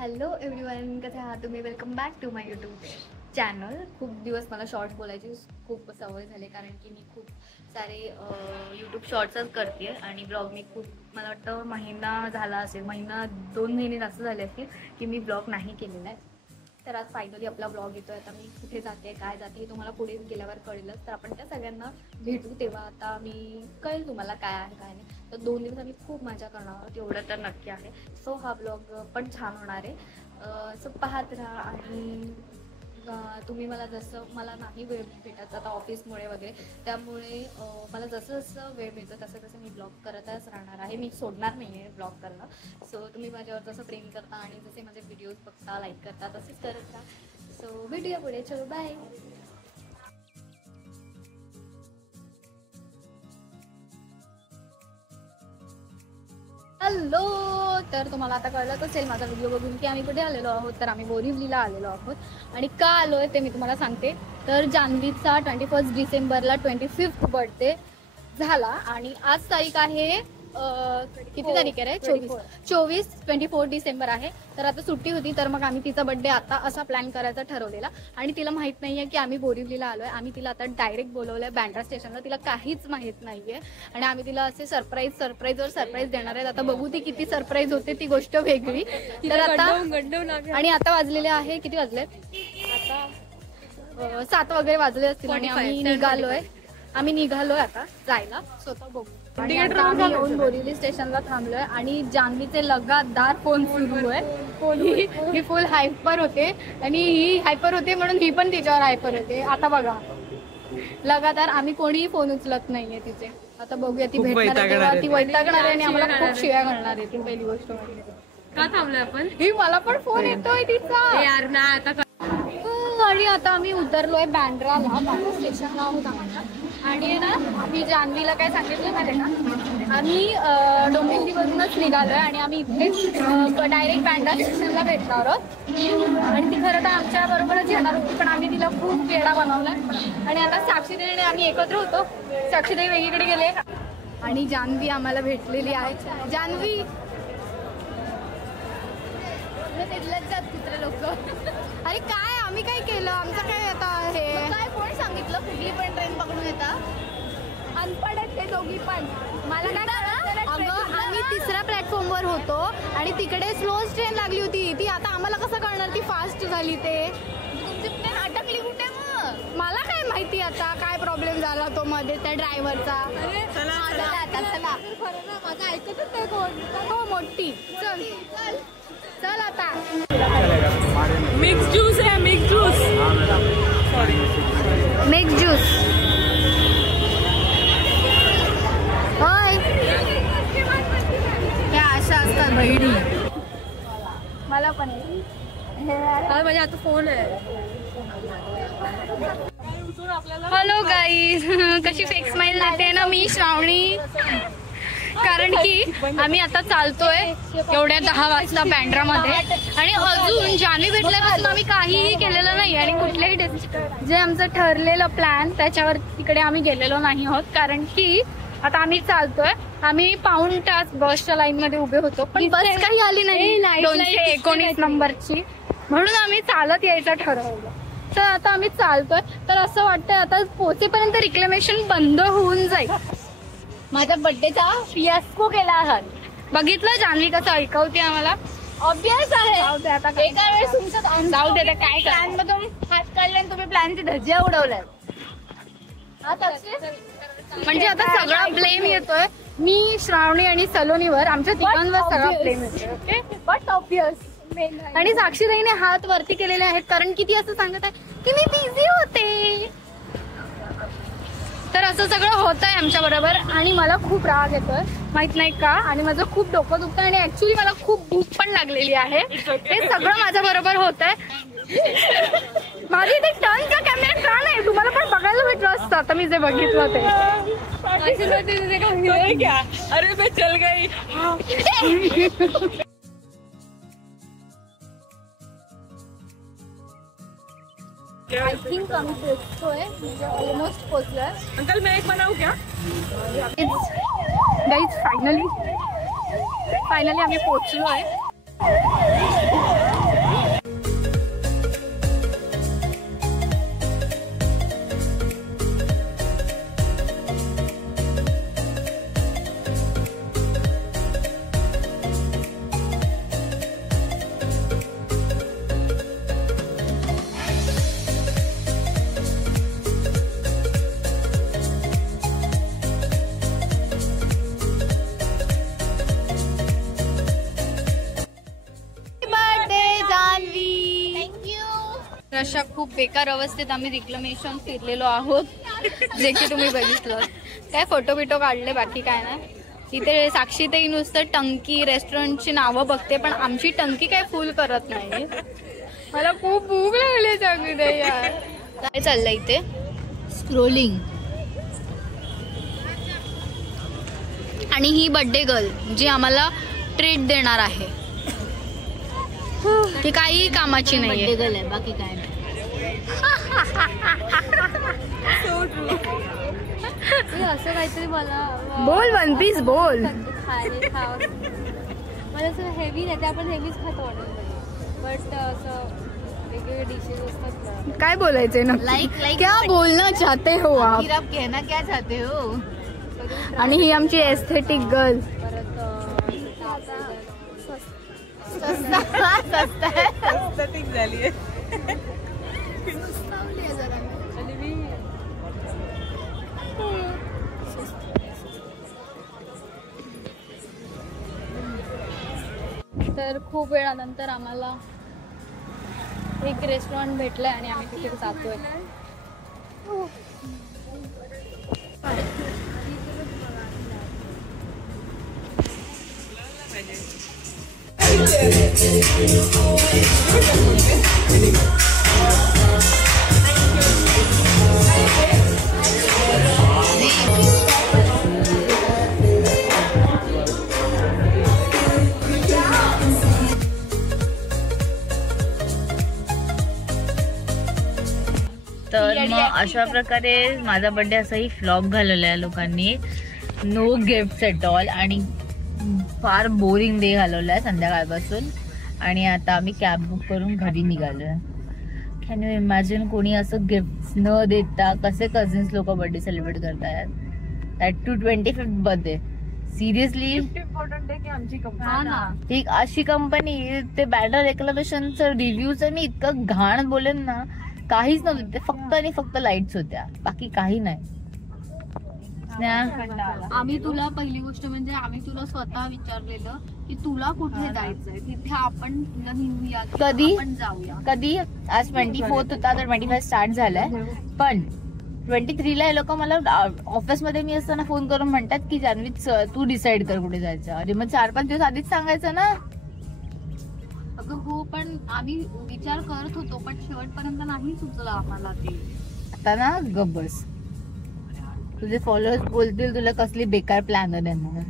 Hello everyone, कसे आहात तुम्ही? Welcome back to my YouTube channel. खूप दिवस मला शॉर्ट्स बोलायची खूप सवय झाली, कारण की मी खूप सारे यूट्यूब शॉर्ट्सच करते आणि ब्लॉग मी खूप, मला वाटतं महिना झाला असेल, महिना 2 महिने जास्त झाले असतील की मी ब्लॉग नाही केलेला आहे. तर आज फायनली आपला ब्लॉग येतो आहे. आता मी कुठे जाते, काय जाते, तुम्हाला पुढे गेल्यावर कळेलच. तर आपण त्या सगळ्यांना भेटू तेव्हा आता मी कळेल तुम्हाला काय आहे काय नाही. तर 2 दिवस आम्ही खूप मजा करणार आहोत, एवढं तर नक्की आहे. सो हा ब्लॉग पण छान होणार आहे. सो पाहत राहा. आणि तुम्ही मला जसं, मला नाही वेळ भेटत आता ऑफिसमुळे वगैरे, त्यामुळे मला जसं जसं वेळ मिळतं तसं तसं मी ब्लॉग करतच राहणार आहे. मी सोडणार नाही आहे ब्लॉग करणं. सो तुम्ही माझ्यावर जसं प्रेम करता आणि जसे माझे व्हिडिओज बघता, लाईक करता, तसेच करत राहा. सो भेटूया पुढे. चलो बाय. हॅलो. तर तुम्हाला आता कळलंच असेल माझा व्हिडिओ बघून की आम्ही कुठे आलेलो आहोत. तर आम्ही बोरिवलीला आलेलो आहोत. आणि का आलो आहे ते मी तुम्हाला सांगते. तर जान्हवीचा 21 डिसेंबरला 25th बर्थडे झाला आणि आज तारीख आहे किती तारीख आहे? 24 डिसेंबर आहे. तर आता सुट्टी होती, तर मग आम्ही तिचा बर्थडे आता असा प्लॅन करायचा ठरवलेला. आणि तिला माहित नाहीये की आम्ही बोरिवलीला आलोय. आम्ही तिला आता डायरेक्ट बोलवलंय बँड्रा स्टेशनला. तिला काहीच माहित नाहीये आणि आम्ही तिला असे सरप्राईजवर सरप्राईज देणार आहेत. आता बघू ती किती सरप्राईज होते, ती गोष्ट वेगळी. तर आता आणि आता वाजलेले आहे, किती वाजले? आता 7 वगैरे वाजले असतील आणि आम्ही निघालोय आता जायला. स्वतः बघू. आणि आता आम्ही येऊन बोरिवली स्टेशनला थांबलोय आणि जान्हवीचे लगातार फोन सुरू आहे. ही फुल हायपर होते आणि ही हायपर होते म्हणून ही पण तिच्यावर हायपर होते. आता बघा, लगातार आम्ही कोणीही फोन उचलत नाहीये तिचे. आता बघूया ती भेटणार तेव्हा ती वैतागणार आहे आणि आम्हाला खूप शिव्या घालणार आहे. ती पहिली गोष्ट म्हणजे का थांबलोय आपण? ही मला पण फोन येतोय तिचा यार ना आता. आणि आता आम्ही उतरलोय बँड्राला स्टेशनला आहोत आम्हाला. आणि ना मी जान्हवीला काय सांगितलं माहिती का, आम्ही डोंबिवलीवरूनच निघालोय आणि आम्ही इथेच डायरेक्ट बँड्रा स्टेशनला भेटणार आहोत. आणि ती खरं तर आमच्या बरोबरच येणार होती, पण आम्ही तिला खूप वेळा बनवलाय. आणि आता साक्षीदेवीने आम्ही एकत्र होतो, साक्षीदेवी वेगळीकडे गेले आणि जान्हवी आम्हाला भेटलेली आहे. जान्हवी जात कुत्रे लोक. अरे काय आम्ही काय केलं? आमचं काय आता हे काय कोण सांगितलं कुठली पण ट्रेन पकडून येता? अनपढ आहेत ते दोघी पण. मला काय कळलं? अगं आम्ही 3ऱ्या प्लॅटफॉर्मवर होतो आणि तिकडे स्लो ट्रेन लागली होती. ती आता आम्हाला कसं कळणार ती फास्ट झाली ते? तुमची ट्रेन अटकली कुठे? मग मला काय माहिती आता काय प्रॉब्लेम झाला तो मध्ये त्या ड्रायव्हरचा. चला माझं ऐकतच नाही कोण. हो मोठी. चल आता. मिक्स ज्यूस है, मिक्स ज्यूस. Mix juice. होय, त्या अशा असतात बहिणी. मला पण माझ्या हातात फोन आहे. हॅलो गाईज, कशी फेक स्माइल देते ना मी श्रावणी. कारण की आम्ही आता चालतोय एवढ्या 10 वाजता बँड्रामध्ये आणि अजून जान्हवी भेटल्यापासून आम्ही काहीही केलेलं नाही. आणि कुठल्याही जे आमचं ठरलेलं प्लॅन त्याच्यावर तिकडे आम्ही गेलेलो नाही आहोत. कारण की आता आम्ही चालतोय. आम्ही पाऊण तास बसच्या लाईन मध्ये उभे होतो, पण बस काही आली नाही 219 नंबरची, म्हणून आम्ही चालत यायचं ठरवलं. तर आता आम्ही चालतोय. तर असं वाटतंय आता पोहोचेपर्यंत रिक्लेमेशन बंद होऊन जाईल. माझ्या बर्थडेचा फियास्को केला आहात. बघितलं जान्हवी कसं ऐकवते आम्हाला. ऑब्वियस आहे. एका वेळेस तुमचं जाऊ दे. काय प्लॅन मधून हात काढले, तुम्ही प्लॅनची धज्जिया उडवल्या. म्हणजे आता सगळा ब्लेम येतोय मी, श्रावणी आणि सलोनीवर. आमच्या तिघांवर सगळा ब्लेम येतोय. But obvious. आणि साक्षीताईने हात वरती केलेले आहेत कारण की ती असं सांगत आहे की मी बिझी होते. तर असं सगळं होत आहे आमच्या बरोबर आणि मला खूप राग येतोय, माहित नाही का. आणि माझं खूप डोकं दुखतं आणि ऍक्च्युली मला खूप भूक पण लागलेली आहे. हे सगळं माझ्या बरोबर होत आहे. माझी ते टर्नचा कॅमेरा का नाही? तुम्हाला पण बघायला भेटलं असतं आता मी जे बघितलं ते. अरे मैं चल गई. I think आम्ही पोहोचतोय, म्हणजे ऑलमोस्ट पोहोचलोय. अंकल मैं एक बनाऊ क्या? गाईज फायनली आम्ही पोहोचलोय. अशा खूप बेकार अवस्थेत आम्ही रिक्लेमेशन फिरलेलो आहोत, जे की तुम्ही बघितलं. काय फोटो बिटो काढले, बाकी काय नाही. इथे साक्षी ताई नुसतं टंकी रेस्टॉरंटची नावं बघते, पण आमची टंकी काय फुल करत नाही. मला खूप भूक लागली सांगू दे यार. काय चाललंय इथे? स्क्रोलिंग. आणि ही बर्थडे गर्ल जी आम्हाला ट्रीट देणार आहे, ती काही कामाची नाहीये. गर्ल आहे, बाकी काय नाही. असं काहीतरी मला बोल, वन पीस बोल. मला असं हेवी नाही, आपण हेवीच खातो हॉटेलमध्ये, बट असं वेगवेगळे डिशेस असतात. काय बोलायचंय ना, लाईक क्या बोलना चाहते हो आप, कहना क्या चाहते हो. आणि ही आमची एस्थेटिक गर्ल. परत एस्थेटिक झाली आहे. तर खूप वेळानंतर आम्हाला एक रेस्टॉरंट भेटलंय आणि आम्ही तिथे जातोय. तर मग अशा प्रकारे माझा बर्थडे असाही फ्लॉप घालवला आहे लोकांनी. नो गिफ्ट्स एट ऑल आणि फार बोरिंग डे घालवला आहे संध्याकाळपासून. आणि आता आम्ही कॅब बुक करून घरी निघालोय. कॅन यू इमॅजिन कोणी असं गिफ्ट न देता कसे कझिन्स लोक बर्थडे सेलिब्रेट करतायत, that to 25th birthday. Seriously important आहे की आमची कंपनी, एक अशी कंपनी, ते बॅनर रेक्लेमेशनचं रिव्ह्यूचं मी इतकं घाण बोलेन ना, काहीच नव्हतं. ते फक्त आणि फक्त लाईट्स होत्या, बाकी काही नाही. आम्ही तुला पहिली गोष्ट म्हणजे आम्ही तुला स्वतः विचारलेलं की तुला कुठे जायचंय, तिथे आपण तुला नेऊया, कधी आपण जाऊया. कधी आज 24th होता, तर 25 स्टार्ट झालाय. पण 23 ला हे लोक मला ऑफिसमध्ये मी असताना फोन करून म्हणतात की जान्हवी तू डिसाईड कर कुठे जायचं. अरे मग 4-5 दिवस आधीच सांगायचं ना. अगं हो, पण आम्ही विचार करत होतो, पण शेवटपर्यंत नाही सुचलं आम्हाला ते. आता ना गब्बस, तुझे फॉलोअर्स बोलतील तुला कसली बेकार प्लॅन देणार.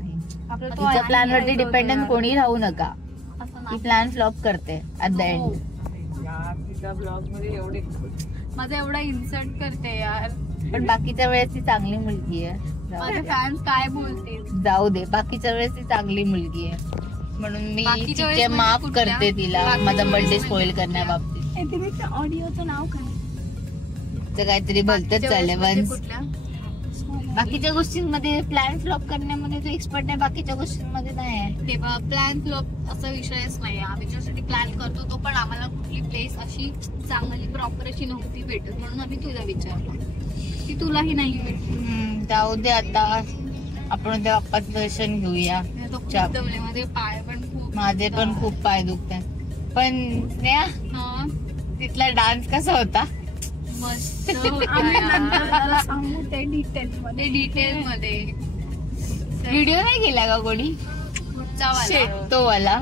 तिच्या प्लॅन वरती डिपेंडंट कोणी राहू नका. ती प्लॅन फ्लॉप करते ऍट द एंड. तिच्या ब्लॉग मध्ये एवढे माझा एवढा इन्सल्ट करते यार. पण बाकीच्या वेळेस ती चांगली मुलगी आहे. माझे फॅन्स काय बोलतील जाऊ दे, बाकीच्या वेळेस ती चांगली मुलगी आहे म्हणून मी बाकीच्या तिचे वेळेस माफ म्हणजे करते तिला माझा बर्थडे स्पॉइल करण्याबाबतीत. ऑडिओचं नाव काय? ते काहीतरी भलतच चाललंय. वन्स बाकीच्या गोष्टींमध्ये प्लॅन फ्लॉप करण्यामध्ये तो एक्सपर्ट आहे, बाकीच्या गोष्टींमध्ये नाही आहे. तेव्हा प्लॅन फ्लॉप असा विषयच नाही. आम्ही ज्यासाठी प्लॅन करतो तो पण आम्हाला कुठली प्लेस अशी चांगली प्रॉपर अशी नव्हती भेटत, म्हणून आम्ही तुला विचारलं की तुलाही नाही भेटत. जाऊ दे, आता आपण त्या बाप्पाचं दर्शन घेऊया. माझे पाय पण खूप, माझे पण खूप पाय दुखतात. पण स्नेहा, तिथला डान्स कसा होता? मस्त. सांगू ते डिटेल मध्ये. व्हिडिओ नाही केला का कोणी? तो वाला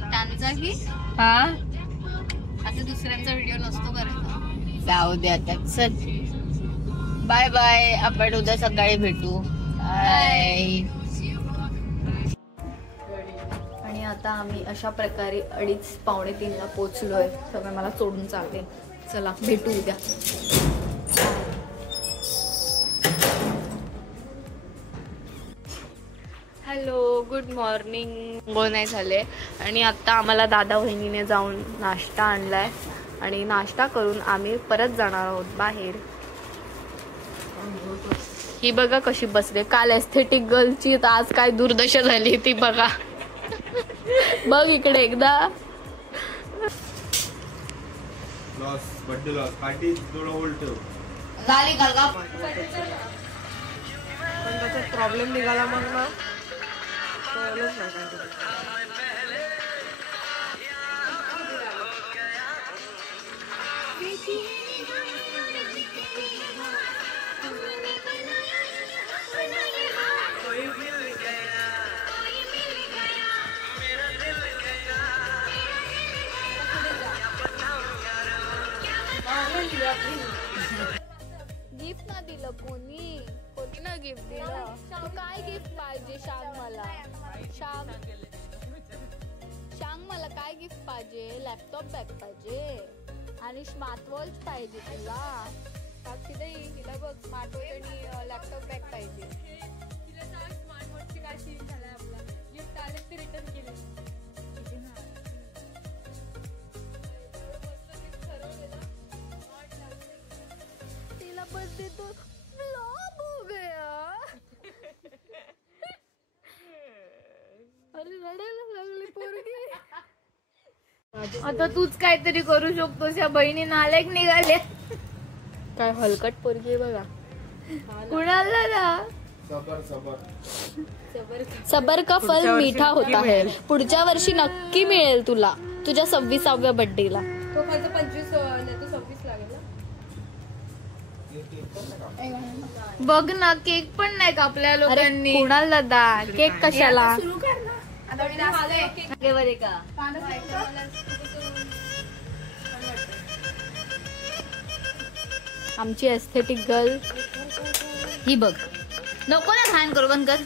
त्यांचा की हा, आता दुसऱ्यांचा व्हिडिओ नसतो करायचा. जाऊ दे आता. चल बाय बाय, आपण उद्या सकाळी भेटू. बाय. आणि आता आम्ही अशा प्रकारे 2:30-2:45 ला पोहोचलोय. सगळं मला सोडून चालते. चला भेटू उद्या. Hello, good morning. गोळ नाही झाले आणि आता आम्हाला दादा वहिनीने जाऊन नाश्ता आणलाय आणि नाश्ता करून आम्ही परत जाणार आहोत बाहेर. ही बघा कशी बसले. काल एस्थेटिक गर्लची तर आज काय दुर्दशा झाली ती बघा. बघ इकडे एकदा. बर्थडे लॉस पार्टी थोडं होल्ड ठेव. झाली का? पण त्याच्यात प्रॉब्लेम निघाला मग ना कळलंच नाही. गिफ्ट ना दिलं कोणी ना गिफ्ट दिलं. तू काय गिफ्ट पाहिजे सांग मला. सांग मला काय गिफ्ट पाहिजे. लॅपटॉप बॅग पाहिजे आणि स्मार्ट वॉच पाहिजे तुला. साक्षी हिला बघ स्मार्ट वॉच आणि लॅपटॉप बॅग पाहिजे. स्मार्ट वॉचची काय सीन झालाय आपला. गिफ्ट आले ते रिटर्न केले. तिला बर्थडे तो फ्लॉप हो गया. अरे रडायला लागली पोरगी. आता तूच काहीतरी करू शकतोस. या बहिणी नालायक निघाले. काय हलकट पोरगी आहे बघा. कुणाला ना सबर का फल मीठा होता है. पुढच्या वर्षी नक्की मिळेल तुला तुझ्या 26व्या बर्थडेला. तो खर्च 25 नाही तर 26 लागेल ना. बघ ना केक पण नाही कापल्या अरे लोकांनी. कुणाल दादा केक कशाला. आमची एस्थेटिक गर्ल ही बघ. नको ना घाण करू. बंद कर.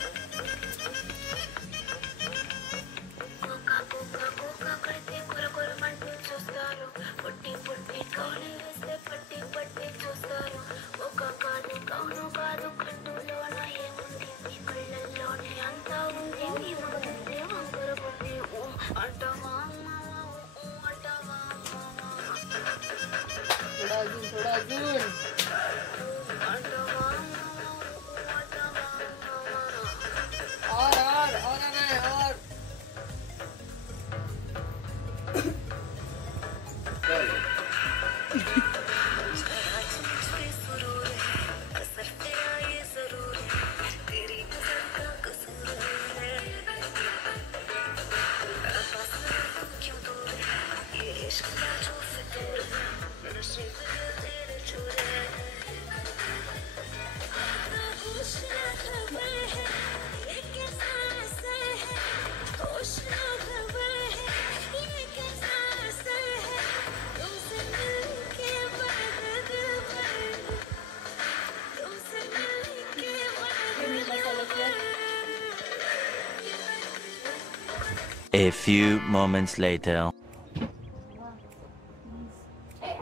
A few moments later.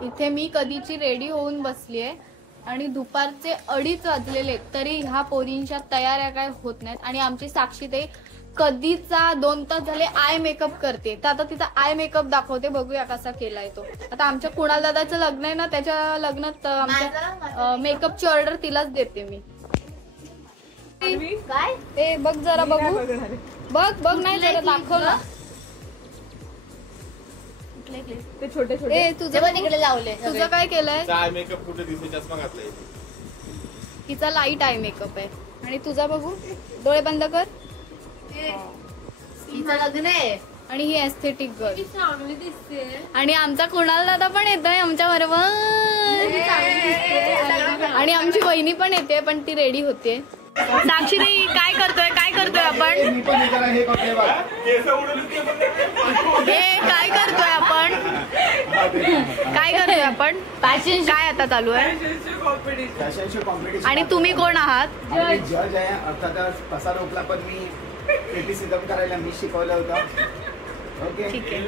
इथे मी कधीची रेडी होऊन बसलीये आणि दुपारचे 2:30 वाजलेले तरी ह्या पोरींच्या तयाऱ्या काय होत नाहीत. आणि आमची साक्षी ते कधीचा 2 तास झाले आय मेकअप करते. तर आता तिचा आय मेकअप दाखवते. बघूया कसा केलाय तो. आता आमच्या कुणाल दादाचं लग्न आहे ना त्याच्या लग्नात आमच्या मेकअपची ऑर्डर तिलाच देते मी. काय ए बघ जरा बघू. बघ नाही जरा दाखव ना. ते छोटे छोटे. ए तुझं तिकडे लावले. तुझं काय केलंय. काय मेकअप कुठे दिसतो. चष्मा घातलाय. तिचा लाईट आय मेकअप आहे. आणि तुझा बघू. डोळे बंद कर. हिचं लग्न आहे. आणि ही एस्थेटिक गर्ल. चांगली दिसते. आणि आमचा कुणाल दादा पण येतोय आमच्या बरोबर. आणि आमची वहिनी पण येते पण ती रेडी होते. साक्षी काय करतोय आपण. काय करतोय आपण फॅशन काय आता चालू आहे. आणि तुम्ही कोण आहात. जज आहे अर्थातच कसा रोखला पण मी क्रिटिसिझम करायला मी शिकवलं होतं. ओके ठीक आहे.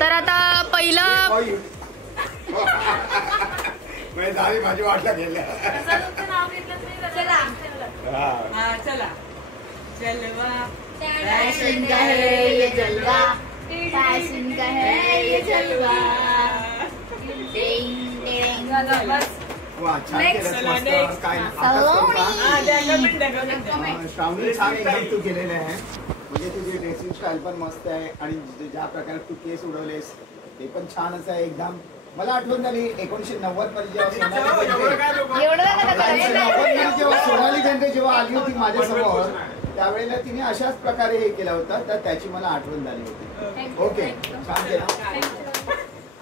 तर आता पहिलं माझी वाटला गेल्या. चला जलवा. फॅशन का है ये जलवा. फॅशन का है ये जलवा. वा छान केलं. मस्त काय श्रावणी छान एकदम तू केलेलं आहे. म्हणजे तुझी ड्रेसिंग स्टाईल पण मस्त आहे आणि ज्या प्रकारे तू केस उडवलेस ते पण छानच आहे एकदम. मला आठवण झाली 1990 मध्ये जेव्हा सोनाली बेंद्रे जेव्हा आली होती माझ्यासमोर त्यावेळेला तिने अशाच प्रकारे हे केलं होतं. तर त्याची मला आठवण झाली होती. ओके छान केलं.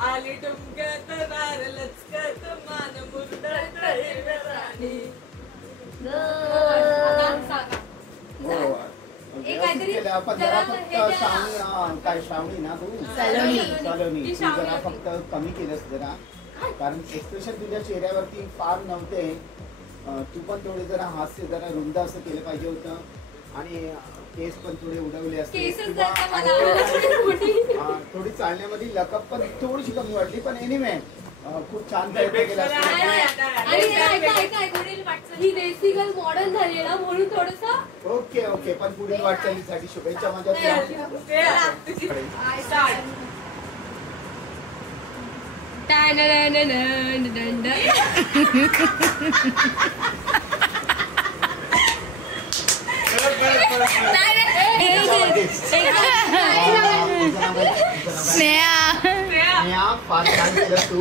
आली टुमक्यात नार लचकत मान मुरडत हिरव्यानी. पण जरा फक्त श्रावणी ना तू सलोनी तू जरा फक्त कमी केलंस जरा. कारण एक्सप्रेशन तुझ्या चेहऱ्यावरती फार नव्हते. तू पण थोडे जरा हास्य जरा रुंद असं केलं पाहिजे होतं आणि केस पण थोडे उडवले असते थोडी चालण्यामध्ये लकप पण थोडीशी कमी वाटली. पण एनिवे खूप छान प्रयत्न केला. मॉडर्न झाली ना म्हणून थोडस. ओके ओके, पण पुढील वाटचालीसाठी शुभेच्छा माझ्या. फार छान केलं तू.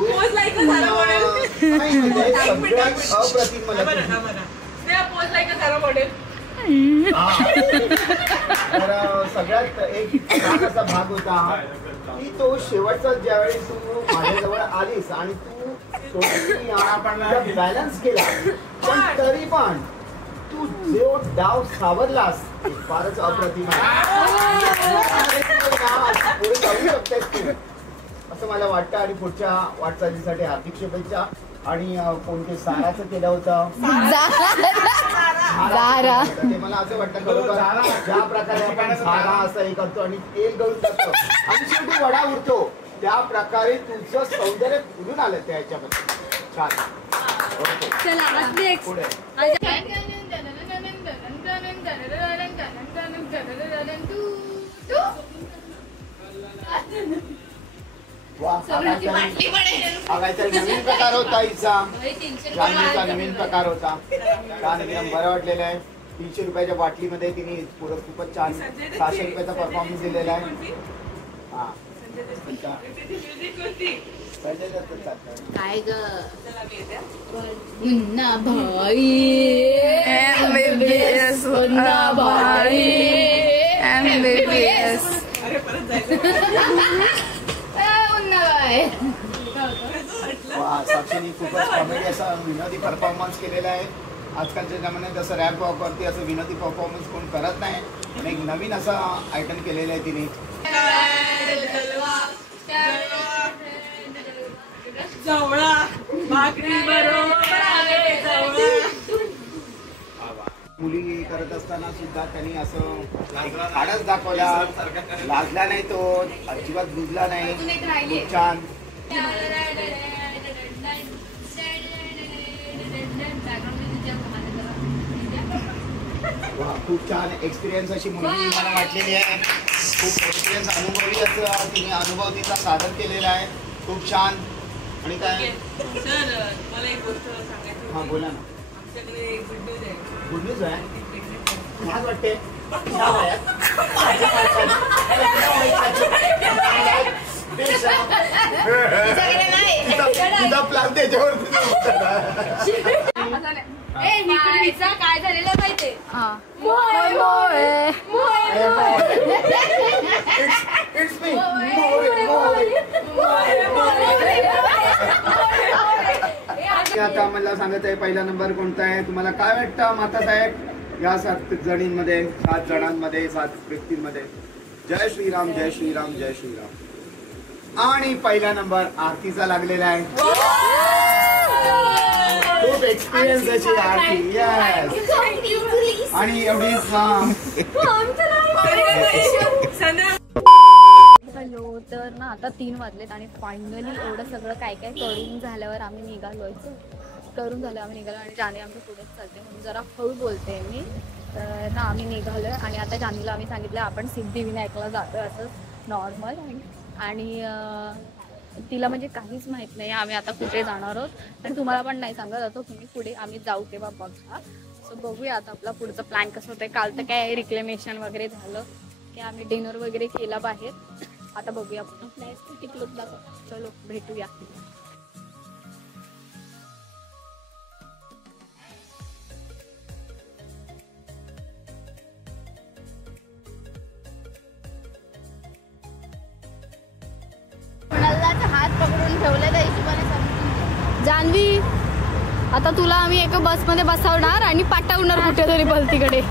अप्रतिम तर सगळ्यात एक छान असा भाग होता की तो शेवटचा ज्यावेळी तू माझ्याजवळ आलीस आणि तू बॅलन्स केला पण तरी पण तू जो डाव सावरलास फारच अप्रतिम आहे. पुढे जाऊ शकतेस तू असं मला वाटतं आणि पुढच्या वाटचालीसाठी हार्दिक शुभेच्छा. आणि कोणते साराचं केलं होतं ते मला असं वाटतं खरोखर ज्या प्रकारे आपण सारा असं हे करतो आणि तेल गळून जातो आणि शेवटी वडा उरतो त्या प्रकारे तुझं सौंदर्य फुलून आलं त्या ह्याच्यामध्ये. छान. ओके पुढे हा काहीतरी नवीन प्रकार होता हिचा. जान्हवीचा नवीन प्रकार होता. छान एकदम बरं वाटलेलं आहे. 300 रुपयाच्या बाटलीमध्ये तिने पुढं खूपच छान 600 रुपयाचा परफॉर्मन्स दिलेला आहे. हा काय ग मुन्ना भाई MBBS मुन्ना भाई MBBS साक्षीने खूपच कॉमेडी असा विनोदी परफॉर्मन्स केलेला आहे. आजकालच्या जमान्यात जसं रॅप वॉकवरती असं विनोदी परफॉर्मन्स कोण करत नाही आणि एक नवीन असा आयटम केलेला आहे तिने. मुली करत असताना सुद्धा त्यांनी असं धाडस दाखवला. लाजला नाही तो, अजिबात बुजला नाही. खूप छान. खूप छान एक्सपिरियन्स अशी मुलगी मला वाटलेली आहे. खूप एक्सपिरियन्स अनुभवी असं तिने अनुभव तिचा सादर केलेला आहे. खूप छान. आणि काय सर मला एक गोष्ट सांगायची. हां बोला ना. आमच्याकडे एक गुड न्यूज आहे. गुड न्यूज आहे. काय वाटते तुझा प्लॅन त्याच्यावर काय झालेलं माहितीये. आता मला सांगत आहे पहिला नंबर कोणता आहे. तुम्हाला काय वाटतं मातासाहेब या 7 जणींमध्ये 7 जणांमध्ये 7 व्यक्तींमध्ये. जय श्रीराम जय श्रीराम जय श्रीराम. आणि पहिला नंबर आरतीचा लागलेला आहे. खूप एक्सपिरियन्स अशी आरती. यस. आणि एवढीच हॅलो. तर ना आता 3 वाजलेत आणि फायनली एवढं सगळं काय काय करून झाल्यावर आम्ही निघालो आणि जान्हवी आमच्या पुढेच चालते म्हणून जरा हळू बोलते मी. तर ना आम्ही निघालो आणि आता जान्हवीला आम्ही सांगितलं आपण सिद्धिविनायकला जातोय असं नॉर्मल. आणि तिला म्हणजे काहीच माहीत नाही आम्ही आता कुठे जाणार आहोत आणि तुम्हाला पण नाही सांगत होतो तुम्ही पुढे आम्ही जाऊ तेव्हा बघा. सो बघूया आता आपला पुढचा प्लॅन कसं होतं. काल तर काय रिक्लेमेशन वगैरे झालं की आम्ही डिनर वगैरे केला बाहेर. आता बघूया आपण एस्थेटिक लुक दाखव. चलो भेटूया. हात पकडून ठेवले त्या हिशोबाने. जान्हवी आता तुला आम्ही एका बसमध्ये बसवणार आणि पाठवणार कुठेतरी भलतीकडे.